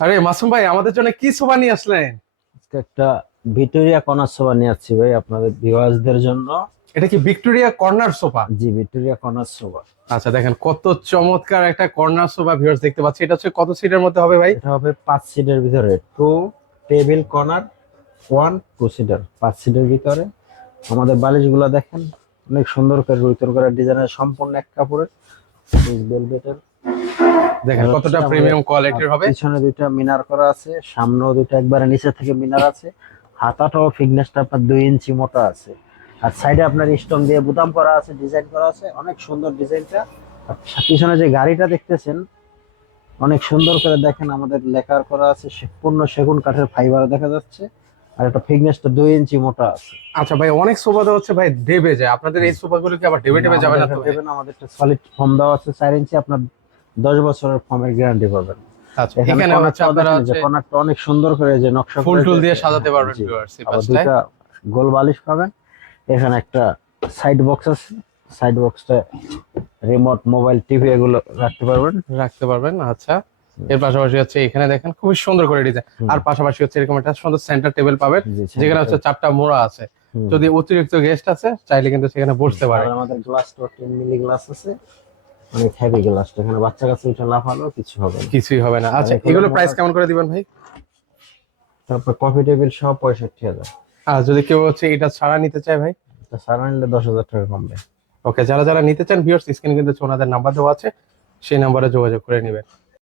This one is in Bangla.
আরে মাসুম ভাই, আমাদের জন্য কি সোফা নিয়ে আসলেন? আজকে একটা ভিক্টোরিয়া কর্নার সোফা নিয়ে আসছি ভাই আপনাদের ভিউয়ার্সদের জন্য। এটা কি ভিক্টোরিয়া কর্নার সোফা? জি, ভিক্টোরিয়া কর্নার সোফা। আচ্ছা, দেখেন কত চমৎকার একটা কর্নার সোফা ভিউয়ার্স দেখতে পাচ্ছি। এটা হচ্ছে কত সিটের মধ্যে হবে ভাই? এটা হবে 5 সিটের ভিতরে, টু টেবিল কর্নার, 1 2 সিটার, 5 সিটের ভিতরে। আমাদের বালিশগুলো দেখেন, অনেক সুন্দর করে রুইতর করা ডিজাইনের, সম্পূর্ণ এক কাপড়ের ভেলভেটের। দেখেন কতটা প্রিমিয়াম কোয়ালিটির হবে। পিছনে দুইটা মিনার করা আছে, সামনেও দুইটা একবারে নিচে থেকে মিনার আছে। হাতাটাও ফিটনেসটা আপনার 2 ইঞ্চি মোটা আছে। আর সাইডে আপনার স্টোন দিয়ে বুতাম করা আছে, ডিজাইন করা আছে, অনেক সুন্দর ডিজাইনটা। আর পিছনে যে গাড়িটা দেখতেছেন, অনেক সুন্দর করে দেখেন, আমাদের লেকার করা আছে, পূর্ণ সেগুন কাঠের ফাইবার দেখা যাচ্ছে। আর একটা ফিটনেসটা 2 ইঞ্চি মোটা আছে। আচ্ছা ভাই, অনেক সোফা তো হচ্ছে ভাই দেবে যায়, আপনাদের এই সোফাগুলো কি আবার দেবে টেবে যাবে না তো ভাই? দেবেন, আমাদের একটা সলিড ফর্ম দেওয়া আছে 4 ইঞ্চি, আপনার 10 বছরের ফর্মের গ্যারান্টি পাবেন। আচ্ছা, এখানে এখানে হচ্ছে আপনারা যে কর্নারটা অনেক সুন্দর করে যে নকশা ফুল করে টুল দিয়ে দিয়েছে। সাজাতে পারবেন জি। ভিউয়ার্স এই আবার পাশটায়। দুইটা গোল বালিশ পাবেন। এখানে একটা সাইড বক্স আছে, সাইড বক্সটা রিমোট, মোবাইল, টিভি এগুলো রাখতে পারবেন। রাখতে পারবেন। আচ্ছা, এর পাশাপাশি হচ্ছে এখানে দেখেন খুবই সুন্দর করে ডিজাইন। হুম। আর পাশাপাশি হচ্ছে এরকম একটা সুন্দর সেন্টার টেবিল পাবেন, জি, যেখানে হচ্ছে 4টা মোড়া আছে। হুম। যদি অতিরিক্ত গেস্ট আছে চাইলে কিন্তু সেখানে বসতে পারে। আর আমাদের গ্লাসটা 10 মিলি গ্লাস আছে, অনেক হেভি গ্লাসটা, এখানে বাচ্চা কাছে উঠে লাফালো কিছু হবে না। কিছুই হবে না। আচ্ছা, এখানে এগুলো প্রাইস কেমন করে দিবেন ভাই? তারপর কফি টেবিল সহ 65,000। আর যদি কেউ হচ্ছে এটা ছাড়া নিতে চায় ভাই? তা সারা নিলে 10,000 টাকা কমবে। ওকে, যারা যারা নিতে চান ভিউয়ার্স, স্ক্রিনে কিন্তু ওনাদের নাম্বার দেওয়া আছে, সেই নাম্বারে যোগাযোগ করে নেবেন।